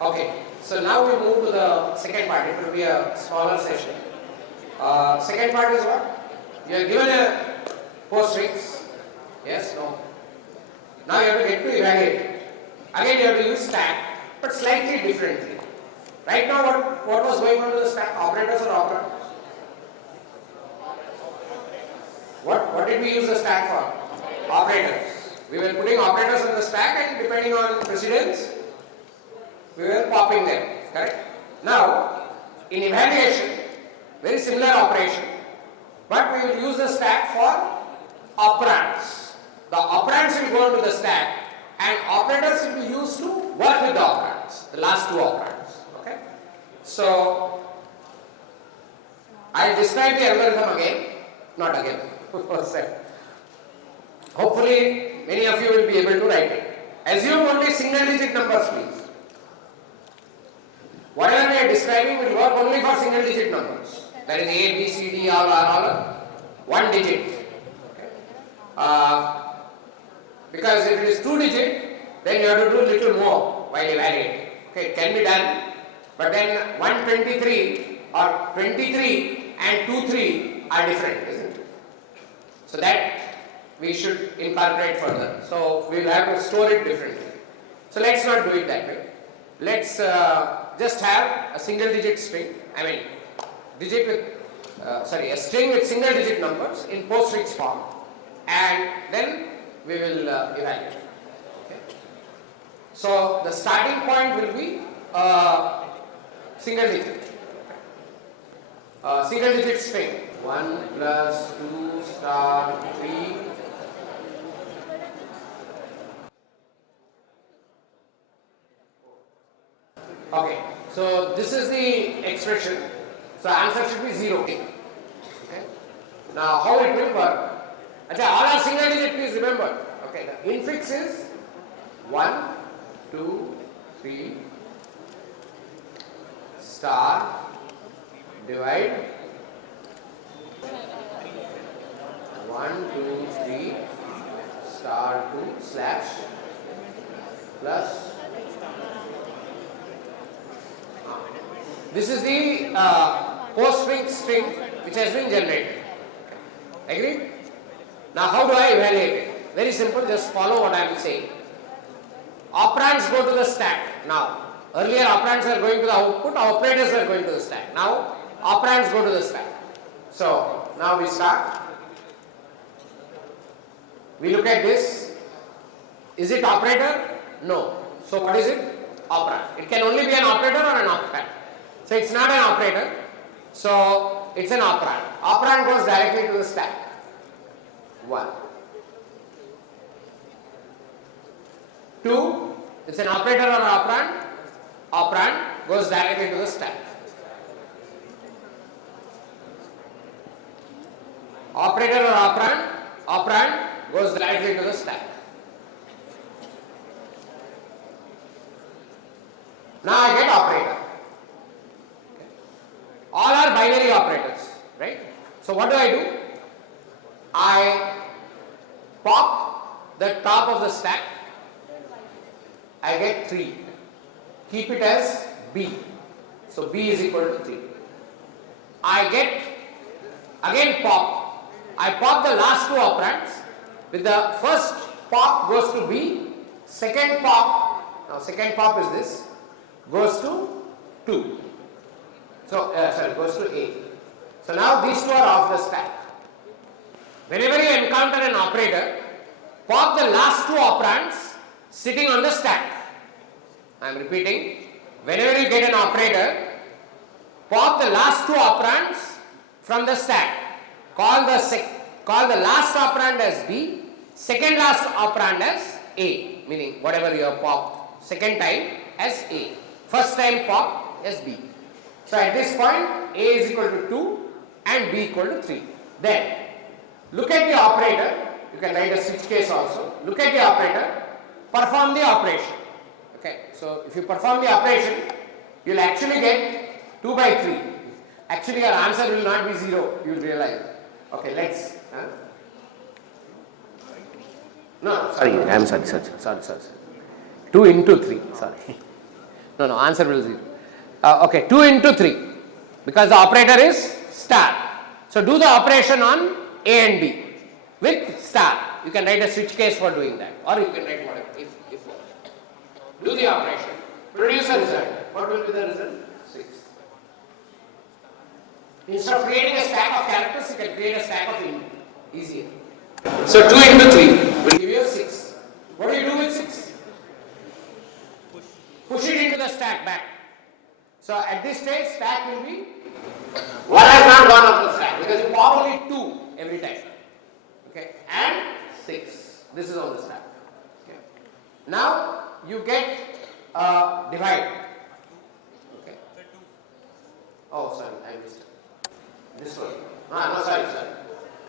Okay, so now we move to the second part. It will be a smaller session. Second part is what? You are given a postfix. Yes, no. Now you have to get to evaluate it. Again, you have to use stack, but slightly differently. Right now, what was going on to the stack? Operators or operands? What did we use the stack for? Operators. We were putting operators on the stack, and depending on precedence, we were popping them. Correct? Now, in evaluation, very similar operation, but we will use the stack for operands. The operands will go into the stack, and operators will be used to work with the operands, the last two operands. Okay? So, I will describe the algorithm again, not again. Hopefully, many of you will be able to write it. Assume only single digit numbers, please. Whatever we are describing will work only for single digit numbers. That is A, B, C, D, all one digit. Okay. Because if it is two digit, then you have to do little more while evaluating. Okay, it can be done, but then 123 or 23 and 23 are different, isn't it? So that we should incorporate further. So we will have to store it differently. So let's not do it that way. Let's just have a single digit string. Digit with a string with single digit numbers in postfix form, and then we will evaluate. Okay. So the starting point will be single digit. Single digit string 1 plus 2 star 3. Okay, so this is the expression. So answer should be 0. Okay. Now how it will work? All are single digit, please remember. Okay, the infix is 1, 2, 3 star divide 1, 2, 3 star 2 slash plus. This is the postfix string which has been generated. Agreed? Now how do I evaluate it? Very simple, just follow what I am saying. Operands go to the stack. Now, earlier operands are going to the output, operators are going to the stack. Now, operands go to the stack. So, now we start. We look at this. Is it operator? No. So, what is it? Operand. It can only be an operator or an operand. So, it's not an operator. So, it's an operand. Operand goes directly to the stack. 1. 2, it's an operator or an operand. Operand goes directly to the stack. Operator or operand. Operand goes directly to the stack. Now I get operator. Okay. All are binary operators, right? So what do? I pop the top of the stack. I get 3. Keep it as B. So B is equal to 3. I get, again pop. I pop the last two operands. With the first pop goes to B. Second pop, now second pop is this, goes to 2. So, goes to A. So now these two are off the stack. Whenever you encounter an operator, pop the last two operands sitting on the stack. I am repeating. Whenever you get an operator, pop the last two operands from the stack. Call the last operand as B, second last operand as A, meaning whatever you have popped second time as A, first time pop as B. So at this point, A is equal to 2 and B equal to 3. Then, look at the operator. You can write a switch case also. Look at the operator. Perform the operation. Okay. So if you perform the operation, you will actually get 2 by 3. Actually, your answer will not be 0. You will realize. Okay. Let's. No. Sorry. I am sorry. 2 into 3. Sorry. No, no, answer will be 0. Okay, 2 into 3 because the operator is star. So do the operation on A and B with star. You can write a switch case for doing that, or you can write whatever. If do the operation, produce a result. What will be the result? 6. Instead of creating a stack of characters, you can create a stack of int. Easier. So 2 into 3 will give you 6. What do you do with 6? Push it into the stack back. So at this stage, stack will be 1 has not gone up the stack because you pop only 2 every time. Okay, and 6. This is on the stack. Okay. Now you get divide. Okay. Oh, sorry, I missed it. This one. No, sorry.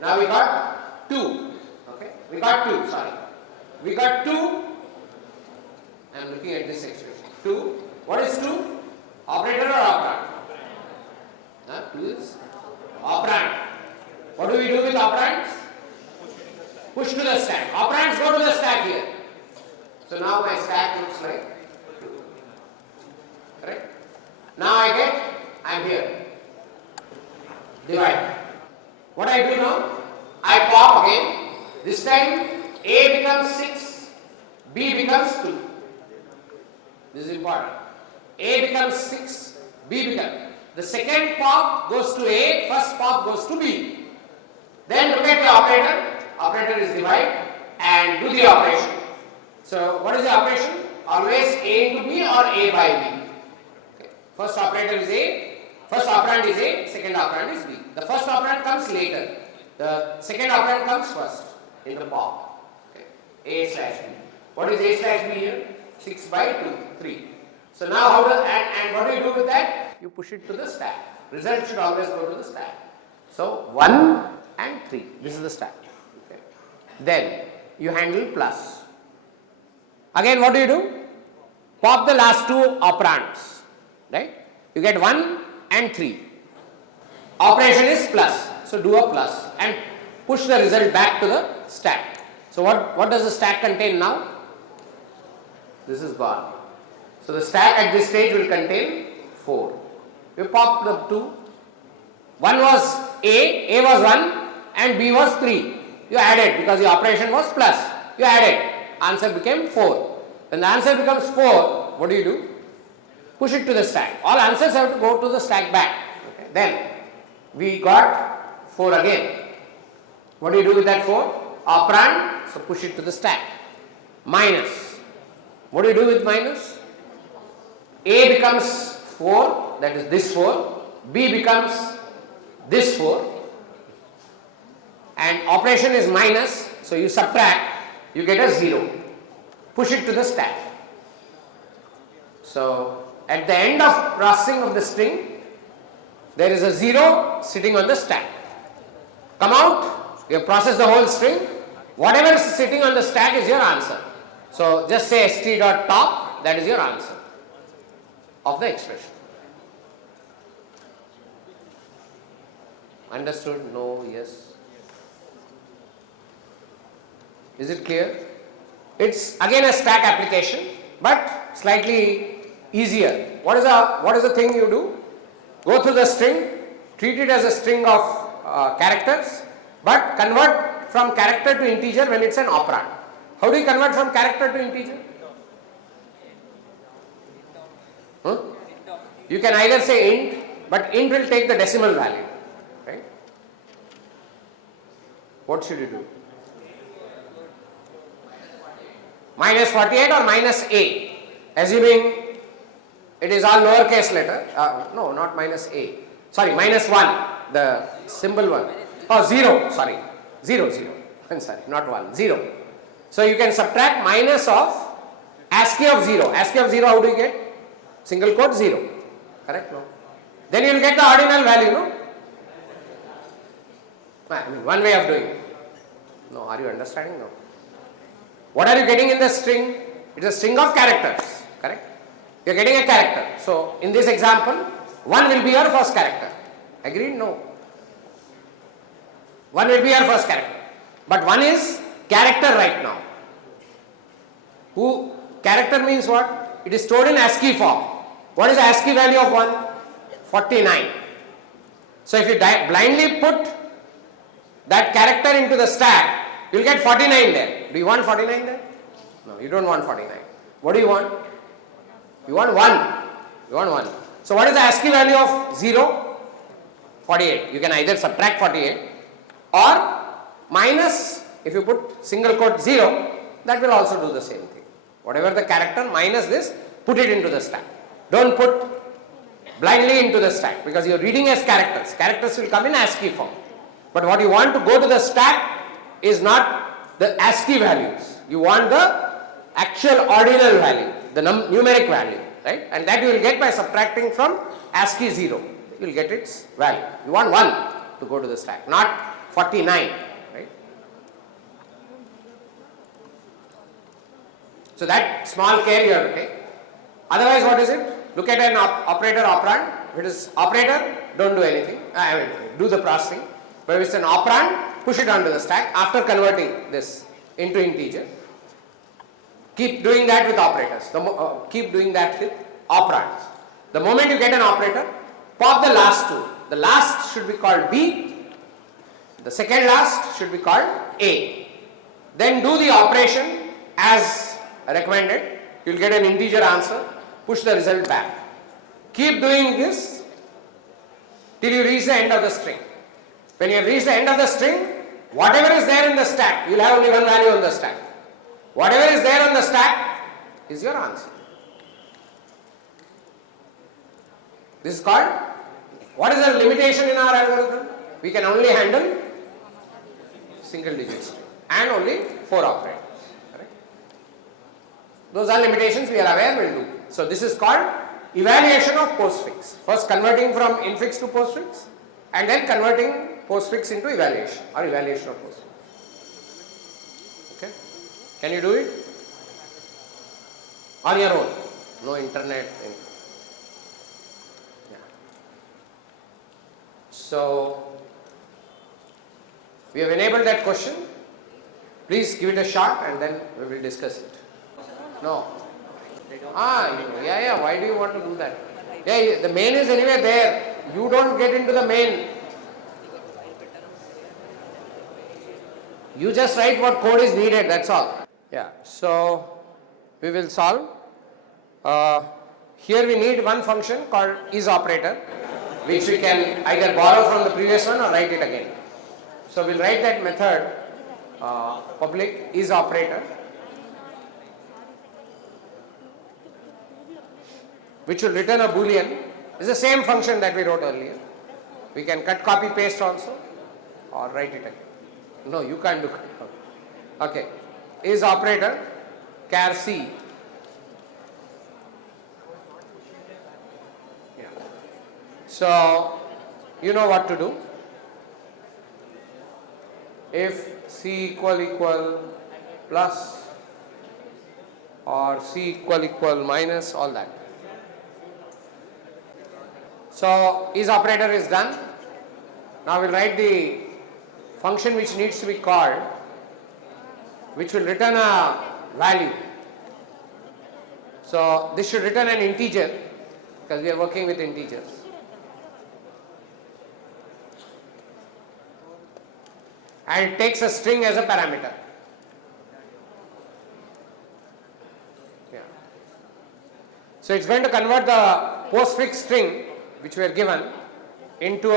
Now we got 2. Okay, we got 2. Sorry, we got 2. I am looking at this expression. 2. What is 2? Operator or operand? 2 is operand. What do we do with operands? Push to the stack. Operands go to the stack here. So now my stack looks like 2. Correct? Now I am here. Divide. What I do now? I pop again. This time A becomes 6, B becomes 2. This is important. A becomes 6, B becomes. The second pop goes to A, first pop goes to B. Then look at the operator. Operator is divide and do the operation. So what is the operation? Always A into B or A by B. Okay. First operator is A, first operand is A, second operand is B. The first operand comes later. The second operand comes first in the pop. Okay. A slash B. What is A slash B here? 6 by 2, 3. So now how does, and what do you do with that? You push it to the stack. Result should always go to the stack. So 1 and 3. This is the stack. Okay. Then you handle plus. Again what do? Pop the last 2 operands. Right? You get 1 and 3. Operation is plus. So do a plus and push the result back to the stack. So what does the stack contain now? This is gone. So the stack at this stage will contain 4. You pop the 2. 1 was A was 1 and B was 3. You added because the operation was plus. You added. Answer became 4. When the answer becomes 4, what do? Push it to the stack. All answers have to go to the stack back. Okay. Then we got 4 again. What do you do with that 4? Operand, so push it to the stack. Minus. What do you do with minus? A becomes 4, that is this 4. B becomes this 4. And operation is minus, so you subtract, you get a 0. Push it to the stack. So at the end of processing of the string, there is a 0 sitting on the stack. Come out, you have processed the whole string. Whatever is sitting on the stack is your answer. So just say st.top, that is your answer of the expression. Understood? No? Yes? Is it clear? It's again a stack application, but slightly easier. What is the thing you do? Go through the string, treat it as a string of characters, but convert from character to integer when it's an operand. How do you convert from character to integer? You can either say int, but int will take the decimal value. Right? What should you do? Minus 48 or minus a, assuming it is all lowercase letter. No, not minus a. Sorry, minus 1, the symbol 1. Oh, 0, sorry. 0. I'm sorry, not 1, 0. So you can subtract minus of ASCII of 0. ASCII of 0, how do you get? Single quote 0. Correct? No. Then you will get the ordinal value, no? I mean, one way of doing it. No, are you understanding? No. What are you getting in the string? It is a string of characters. Correct? You are getting a character. So in this example, 1 will be your first character. Agreed? No. 1 will be your first character. But 1 is character right now. Character means what? It is stored in ASCII form. What is the ASCII value of 1? 49. So if you blindly put that character into the stack, you will get 49 there. Do you want 49 there? No, you don't want 49. What do you want? You want 1. You want 1. So what is the ASCII value of 0? 48. You can either subtract 48 or minus, if you put single quote 0, that will also do the same thing. Whatever the character minus this, put it into the stack. Don't put blindly into the stack because you are reading as characters. Characters will come in ASCII form. But what you want to go to the stack is not the ASCII values. You want the actual ordinal value, the numeric value, right? And that you will get by subtracting from ASCII 0. You will get its value. You want 1 to go to the stack, not 49, right? So that small care you have to take. Otherwise, what is it? Look at an operator operand. If it is operator, don't do anything. Do the processing. But if it's an operand, push it onto the stack after converting this into integer. Keep doing that with operators. Keep doing that with operands. The moment you get an operator, pop the last two. The last should be called B. The second last should be called A. Then do the operation as recommended. You will get an integer answer. Push the result back. Keep doing this till you reach the end of the string. When you have reached the end of the string, whatever is there in the stack, you will have only one value on the stack. Whatever is there on the stack is your answer. This is called, what is the limitation in our algorithm? We can only handle single digit string and only 4 operators. Correct? Those are limitations we are aware we will do. So this is called evaluation of postfix. First converting from infix to postfix and then converting postfix into evaluation or evaluation of postfix. Okay? Can you do it? On your own. No internet. Yeah. So we have enabled that question. Please give it a shot and then we will discuss it. No. Yeah, why do you want to do that? Yeah, the main is anyway there. You don't get into the main. You just write what code is needed, that's all. Yeah, so we will solve. Here we need one function called isOperator, which we can either borrow from the previous one or write it again. So we'll write that method, public isOperator, which will return a boolean. It's the same function that we wrote earlier. We can cut, copy, paste also or write it again. No, you can't do cut, copy. Okay, isOperator char C. Yeah. So you know what to do. If C equal plus or C equal minus, all that. So isOperator is done. Now we'll write the function which needs to be called, which will return a value. So this should return an integer because we are working with integers. And it takes a string as a parameter. Yeah. So it's going to convert the postfix string which we are given into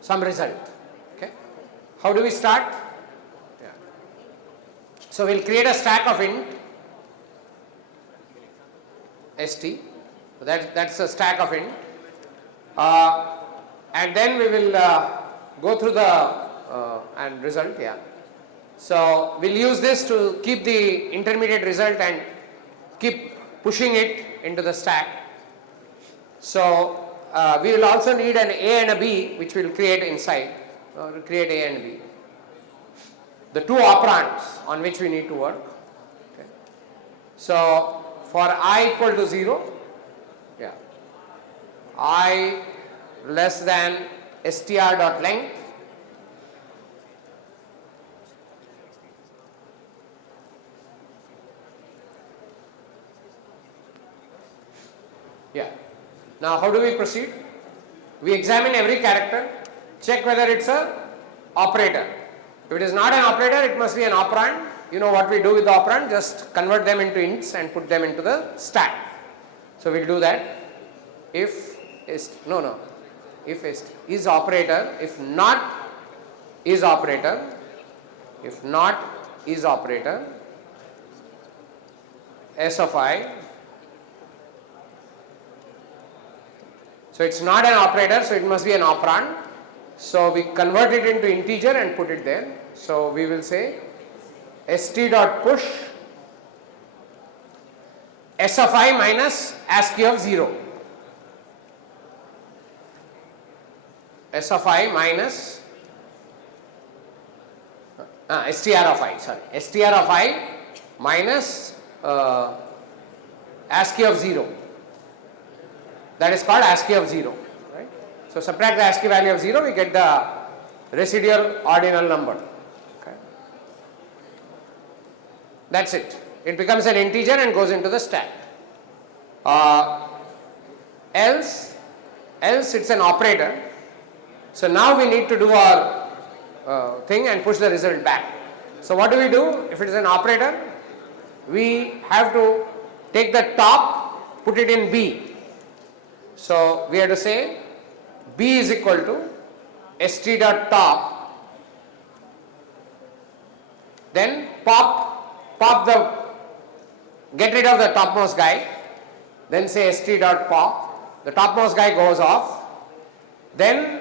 some result. Okay. How do we start? Yeah. So we'll create a stack of int st. So that's a stack of int, and then we will go through the and result. Yeah. So we'll use this to keep the intermediate result and keep pushing it into the stack. So we will also need an A and a B which we will create inside. So we'll create A and B. The two operands on which we need to work. Okay. So for I equal to 0, yeah, I less than str.length, Yeah. Now how do we proceed? We examine every character, check whether it's a operator. If it is not an operator, it must be an operand. You know what we do with the operand? Just convert them into ints and put them into the stack. So we'll do that. If is if is operator, if not is operator, if not is operator, S of I. So it's not an operator, so it must be an operand. So we convert it into integer and put it there. So we will say st dot push S of I minus ASCII of 0. S of I minus str of I, sorry, str of I minus ASCII of 0. That is called ASCII of 0. Right? So subtract the ASCII value of 0, we get the residual ordinal number. Okay. That's it. It becomes an integer and goes into the stack. Else it's an operator. So now we need to do our thing and push the result back. So what do we do? If it is an operator, we have to take the top, put it in B. So we have to say B is equal to st dot top, then get rid of the topmost guy, then say st dot pop, the topmost guy goes off, then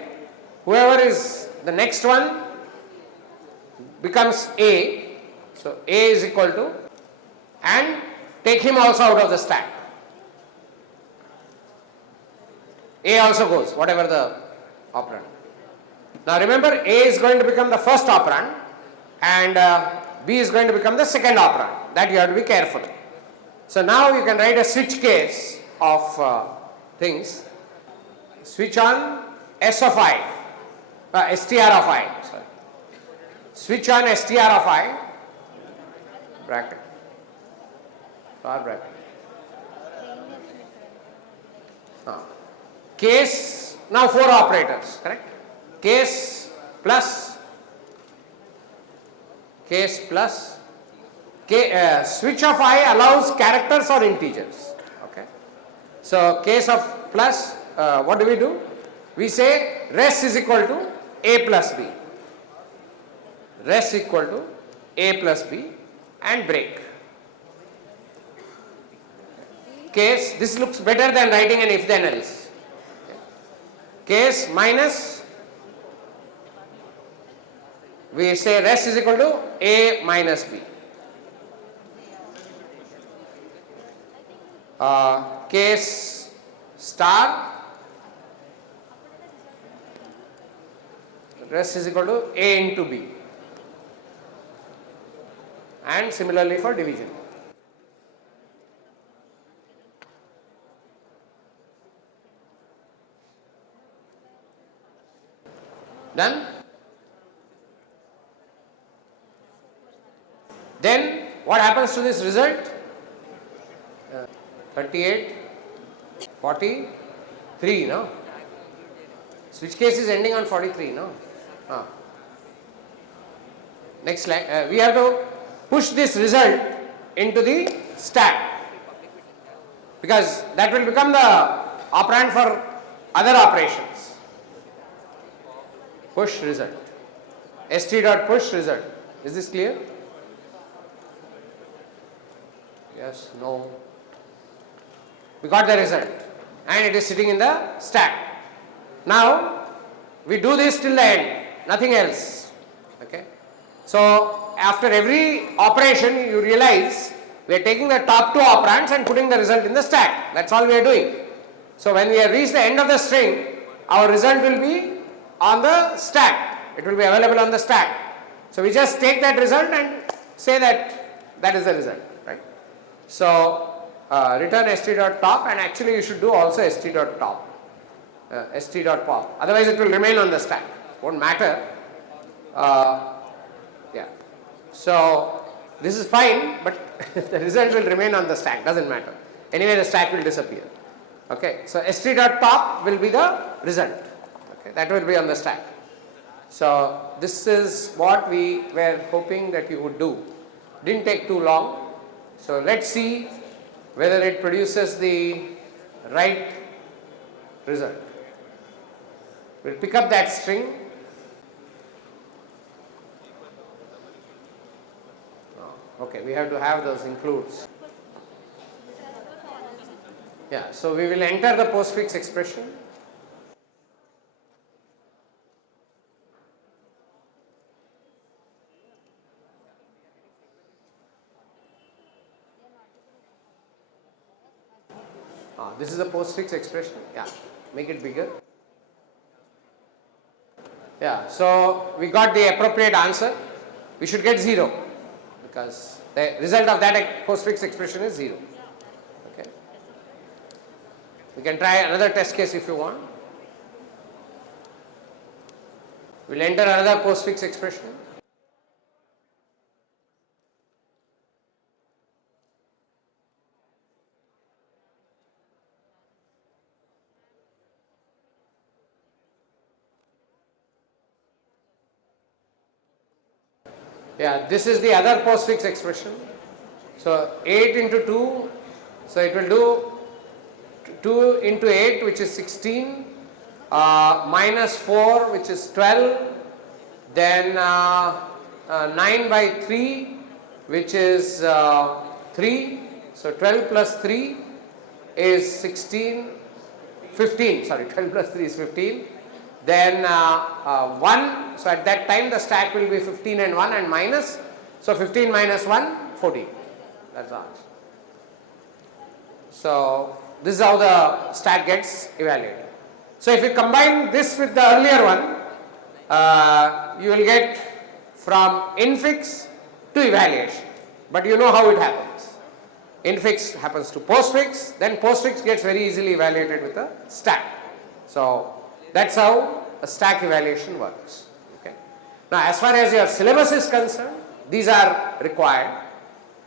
whoever is the next one becomes A, so A is equal to, and take him also out of the stack. A also goes, whatever the operand. Now remember, A is going to become the first operand and B is going to become the second operand. That you have to be careful. So now you can write a switch case of things. Switch on S of I, str of I, sorry. Switch on str of I, bracket, star bracket. Case, now 4 operators, correct? Case plus, switch of I allows characters or integers, okay? So case of plus, what do? We say res is equal to A plus B. Res equal to A plus B and break. Case, this looks better than writing an if then else. Case minus, we say res is equal to A minus B. Case star, res is equal to A into B. And similarly for division. Done? Then what happens to this result? 38, 43, no? Switch case is ending on 43, no? Next slide. We have to push this result into the stack because that will become the operand for other operations. Push result. st dot push result. Is this clear? Yes, no. We got the result and it is sitting in the stack. Now we do this till the end, nothing else. Okay. So after every operation you realize we are taking the top 2 operands and putting the result in the stack. That's all we are doing. So when we have reached the end of the string, our result will be on the stack. It will be available on the stack. So we just take that result and say that is the result, right? So return st dot top, and actually you should do also st dot top, st dot pop. Otherwise it will remain on the stack. Won't matter. Yeah. So this is fine, but the result will remain on the stack. Doesn't matter. Anyway, the stack will disappear. Okay, so st.top will be the result. Okay, that will be on the stack. So this is what we were hoping that you would do. Didn't take too long. So let's see whether it produces the right result. We'll pick up that string. Okay, we have to have those includes. Yeah, so we will enter the postfix expression. This is the postfix expression. Yeah, make it bigger. Yeah, so we got the appropriate answer. We should get 0 because the result of that postfix expression is 0. Okay. We can try another test case if you want. We'll enter another postfix expression. Yeah, this is the other postfix expression. So 8 into 2, so it will do 2 into 8 which is 16, minus 4 which is 12, then 9 by 3 which is 3, so 12 plus 3 is 16, 15, sorry 12 plus 3 is 15. Then 1, so at that time the stack will be 15 and 1 and minus, so 15 minus 1, 14, that's the answer. So this is how the stack gets evaluated. So if you combine this with the earlier one, you will get from infix to evaluation, but you know how it happens. Infix happens to postfix, then postfix gets very easily evaluated with a stack. So that's how a stack evaluation works. Okay. Now as far as your syllabus is concerned, these are required,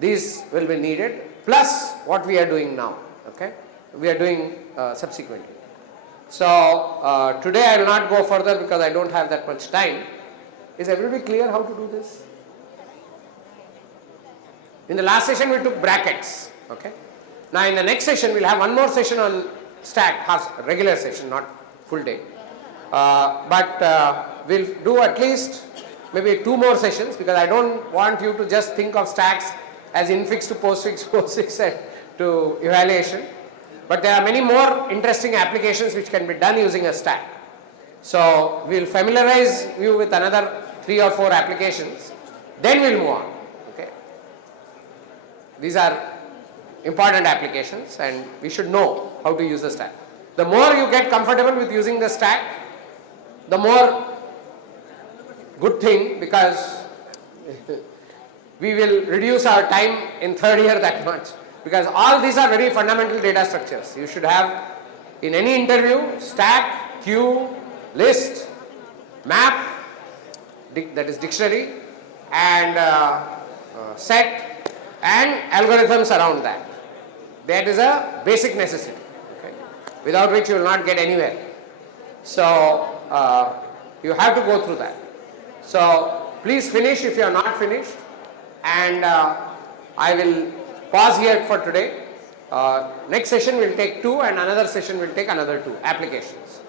these will be needed, plus what we are doing now. Okay, we are doing subsequently. So today I will not go further because I don't have that much time. Is everybody clear how to do this? In the last session we took brackets. Okay. Now in the next session we will have one more session on stack, regular session, not full day. But we'll do at least maybe 2 more sessions because I don't want you to just think of stacks as infix to postfix, postfix and to evaluation. But there are many more interesting applications which can be done using a stack. So we'll familiarize you with another 3 or 4 applications, then we'll move on. Okay. These are important applications and we should know how to use the stack. The more you get comfortable with using the stack, the more good thing, because we will reduce our time in third year that much, because all these are very fundamental data structures. You should have in any interview stack, queue, list, map, that is dictionary, and set, and algorithms around that. That is a basic necessity, okay, without which you will not get anywhere. So you have to go through that. So please finish if you are not finished, and I will pause here for today. Next session will take 2 and another session will take another 2 applications.